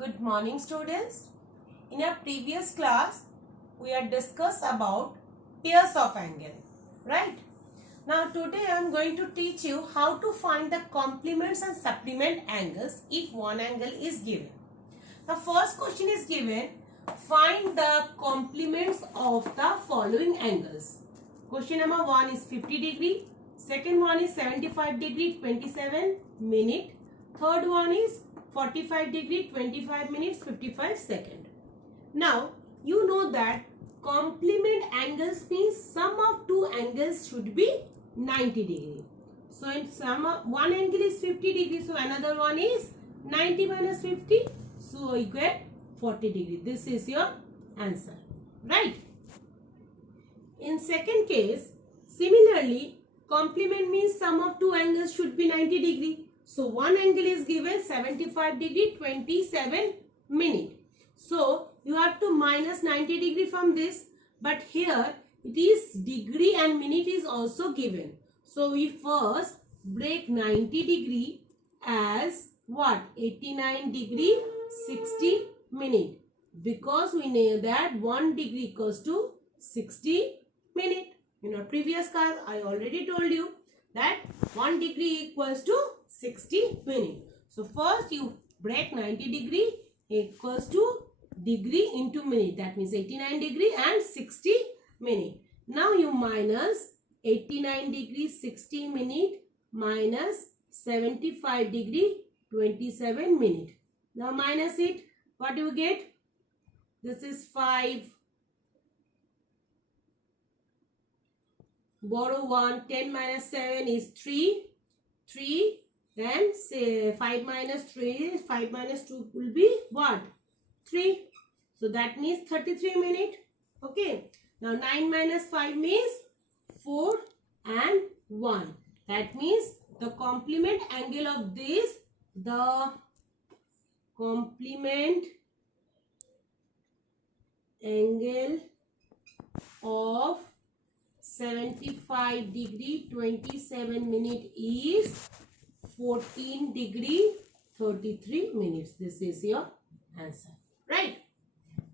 Good morning, students. In our previous class, we had discussed about pairs of angle, right? Now today I am going to teach you how to find the complements and supplement angles if one angle is given. The first question is given, find the complements of the following angles. Question number 1 is 50 degree, second one is 75 degree 27 minute, third one is 45 degree 25 minutes 55 second. Now you know that complement angles means sum of two angles should be 90 degree. So in sum of one angle is 50 degree, so another one is 90 minus 50, so you get 40 degree. This is your answer, right? In second case, similarly, complement means sum of two angles should be 90 degree. So one angle is given 75 degree 27 minute. So you have to minus 90 degree from this, but here it is degree and minute is also given. So we first break 90 degree as what? 89 degree 60 minute, because we know that 1 degree equals to 60 minute. In our previous class I already told you that 1 degree equals to 60 minute. So first you break 90 degree equals to degree into minute, that means 89 degree and 60 minute. Now you minus 89 degree 60 minute minus 75 degree 27 minute. Now minus it, what do you get? This is 5. Borrow 1, 10 minus 7 is 3. Then say 5 minus 3, 5 minus 2 will be what? 3. So that means 33 minute. Okay. Now 9 minus 5 means 4 and 1. That means the complement angle of this, the complement angle of 75 degree 27 minute is 14 degree 33 minutes. This is your answer, right?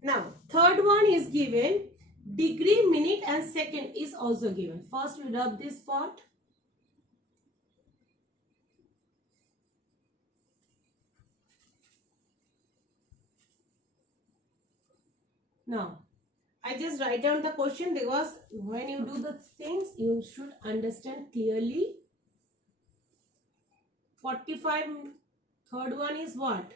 Now third one is given, degree, minute and second is also given. First we rub this part. Now I just write down the question because when you do the things you should understand clearly. 45, third one is what?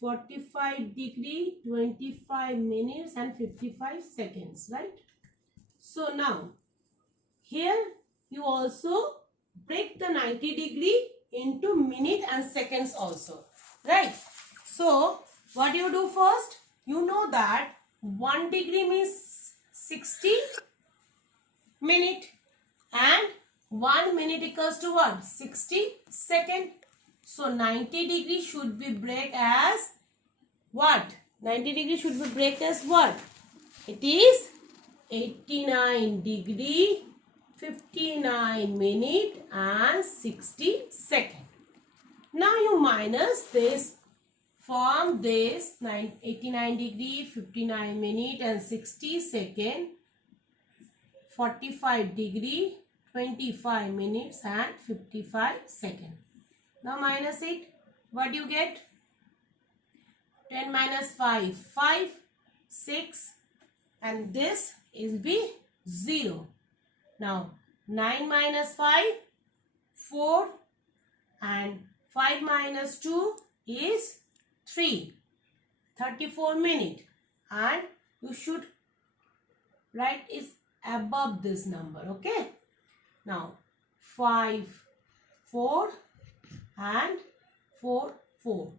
45 degree 25 minutes and 55 seconds, right? So now here you also break the 90 degree into minute and seconds also, right? So what you do first? You know that 1 degree means 60 minute and 1 minute equals to what? 60 second. So 90 degree should be break as what? 90 degree should be break as what? It is 89 degree 59 minute and 60 second. Now you minus this from this 89 degree 59 minute and 60 second, 45 degree 25 minutes and 55 second. Now minus it, what do you get? 10 minus 5, 5, 6 and this will be 0. Now 9 minus 5, 4 and 5 minus 2 is 3, 34 minute, and you should write is above this number, okay? Now 5, 4 and 4, 4.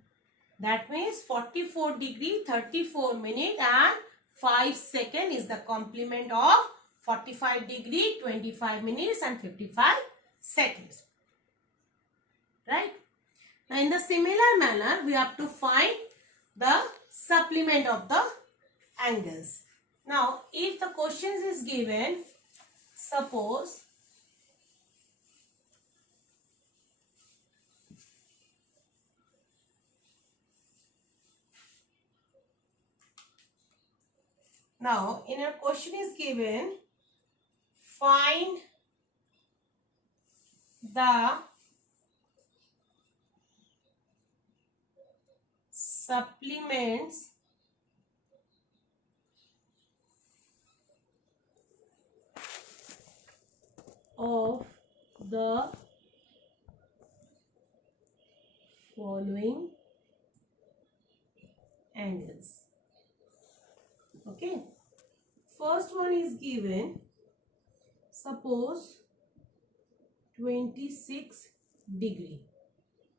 That means 44 degree 34 minute and 5 second is the complement of 45 degree 25 minutes and 55 seconds, right? Now in the similar manner we have to find the supplement of the angles. Now if the questions is given, suppose Now, in our question is given, find the supplements of the following angles. Okay. First one is given, suppose 26 degree.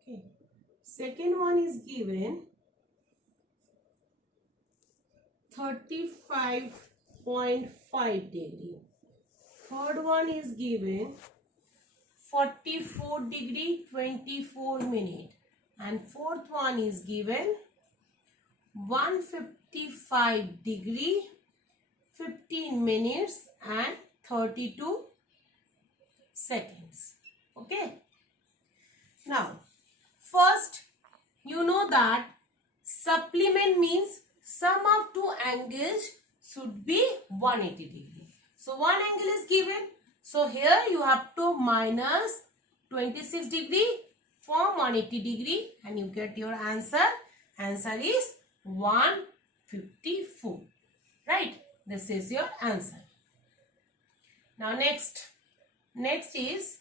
Okay. Second one is given 35.5 degree. Third one is given 44 degree 24 minute. And fourth one is given 155 degree 15 minutes and 32 seconds. Okay. Now, first, you know that supplement means sum of two angles should be 180 degree. So, one angle is given. So, here you have to minus 26 degree from 180 degree and you get your answer. Answer is 154. Right? This is your answer. Now, next is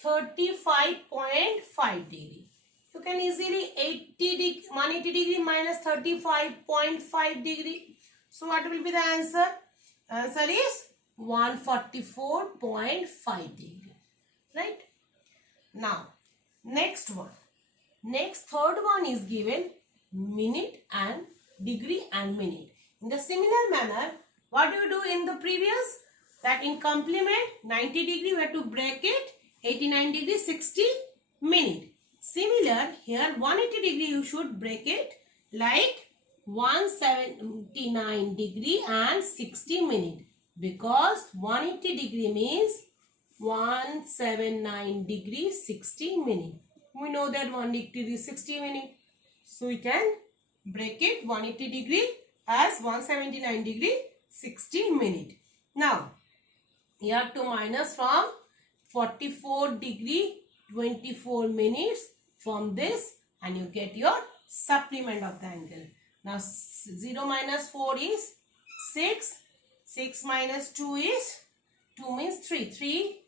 35.5 degree. You can easily 180 degree minus 35.5 degree. So, what will be the answer? Answer is 144.5 degree. Right? Now, next one. Third one is given minute and degree and minute. In the similar manner, what do you do in the previous? That in complement 90 degree we have to break it, 89 degree 60 minute. Similar here 180 degree you should break it like 179 degree and 60 minute, because 180 degree means 179 degree 60 minute. We know that 180 degree 60 minute. So we can break it 180 degree as 179 degree 60 minute. Now, you have to minus from 44 degree 24 minutes from this and you get your supplement of the angle. Now, 0 minus 4 is 6. 6 minus 2 is 2 means 3. 3.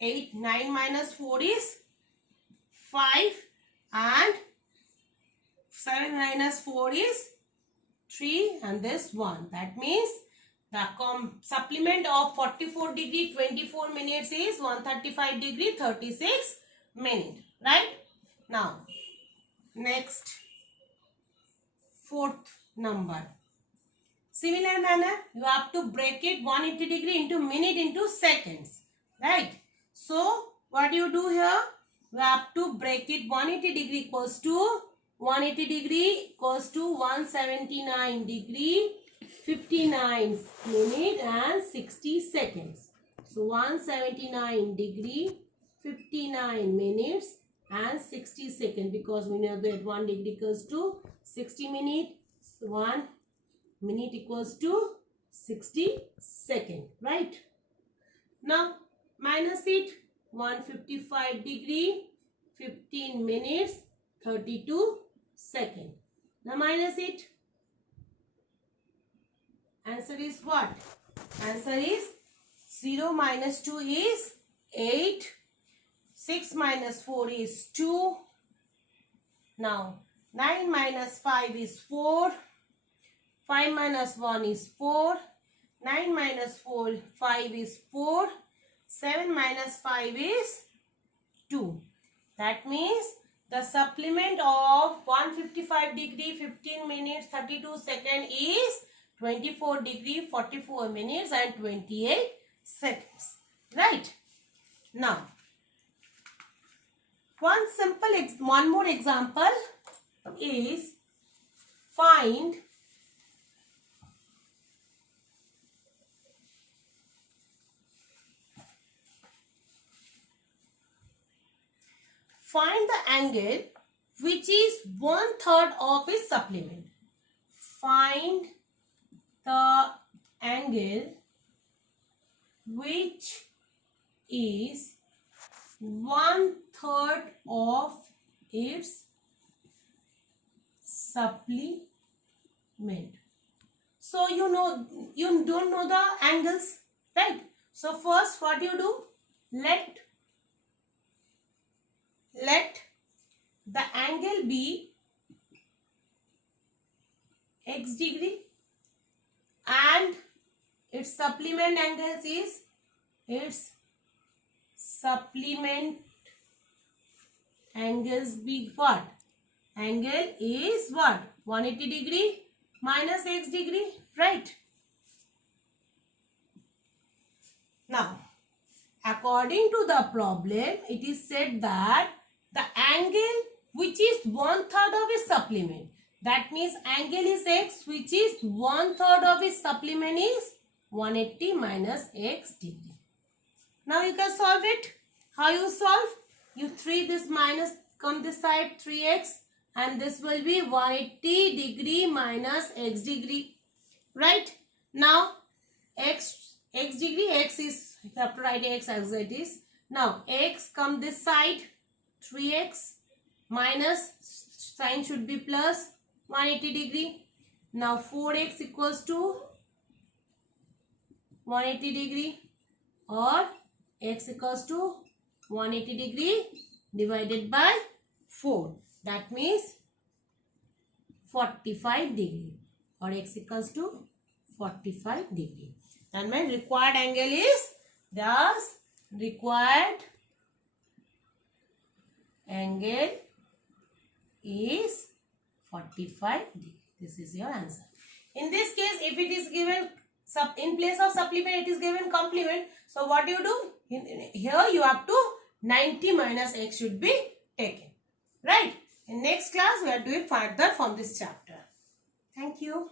8. 9 minus 4 is 5. And 7 minus 4 is 3 and this 1. That means the supplement of 44 degree 24 minutes is 135 degree 36 minutes. Right? Now, next, fourth number. Similar manner, you have to break it 180 degree into minute into seconds. Right? So, what do you do here? You have to break it 180 degree equals to 180 degree equals to 179 degree 59 minute and 60 seconds. So 179 degree 59 minutes and 60 seconds, because we know that 1 degree equals to 60 minutes. 1 minute equals to 60 seconds. Right? Now minus it. 155 degree 15 minutes 32 seconds. Now minus it. Answer is what? Answer is 0 minus 2 is 8. 6 minus 4 is 2. Now 9 minus 5 is 4. 5 minus 1 is 4. 9 minus 5 is 4. 7 minus 5 is 2. That means the supplement of 155 degree 15 minutes 32 seconds is 24 degree 44 minutes and 28 seconds. Right? Now, one more example is find the angle which is 1/3 of its supplement. find the angle which is 1/3 of its supplement. So you don't know the angles, right? So first what you do, let the angle be x degree and its supplement angles is be what? Angle is what? 180 degree minus x degree, right? Now, according to the problem, it is said that the angle which is 1/3 of its supplement, that means angle is x, which is 1/3 of its supplement is 180 minus x degree. Now you can solve it. How you solve? You 3 this minus come this side, 3x, and this will be 180 degree minus x degree, right? Now x degree, x is, you have to write x as it is. Now x come this side, 3x minus, sign should be plus 180 degree. Now 4x equals to 180 degree, or x equals to 180 degree divided by 4. That means 45 degree, or x equals to 45 degree. And my required angle is, thus required angle is 45 degree. This is your answer. In this case, if it is given in place of supplement, it is given complement. So what you do? Here you have to 90 minus x should be taken. Right? In next class, we are doing further from this chapter. Thank you.